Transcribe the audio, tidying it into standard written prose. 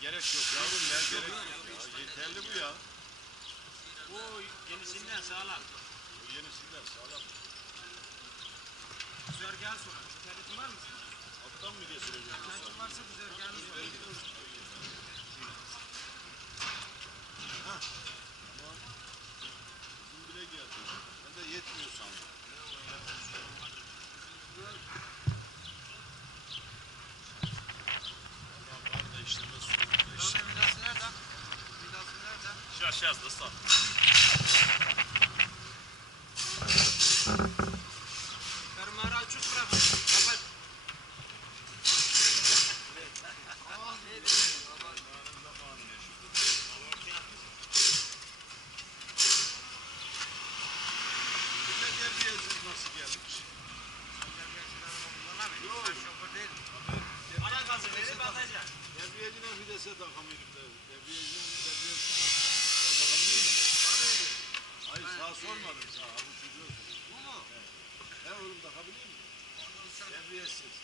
Gerek yok yavrum ya, gerek yok. Ya, yeterli bu ya. Bu yenisinden sağlam. Bu yenisinden sağlam. Güzergahı sonra. İnternetin var mı senin? Alttan mı geçireceğim? İnternetin varsa güzergahını sonra. Hah. Tamam. Bizim bile geldi. Ben de yetmiyor sandım. Valla var da işte nasıl olur işte. Vidası nerede? Vidası nerede? Şu aşağıda ıslah. Fermuarı açık bırak. Kapat. Nasıl gelmiş? Yok. Şoför değil. Ana gazı verip atacak. Debriyajına videse takamıyorum da. Debriyajı nasıl? Ben takabiliyor muyum? Hayır sağ sormadım. Sağ. Bu çocuğu. Bu mu? He oğlum takabiliyor muyum? Debriyajsız.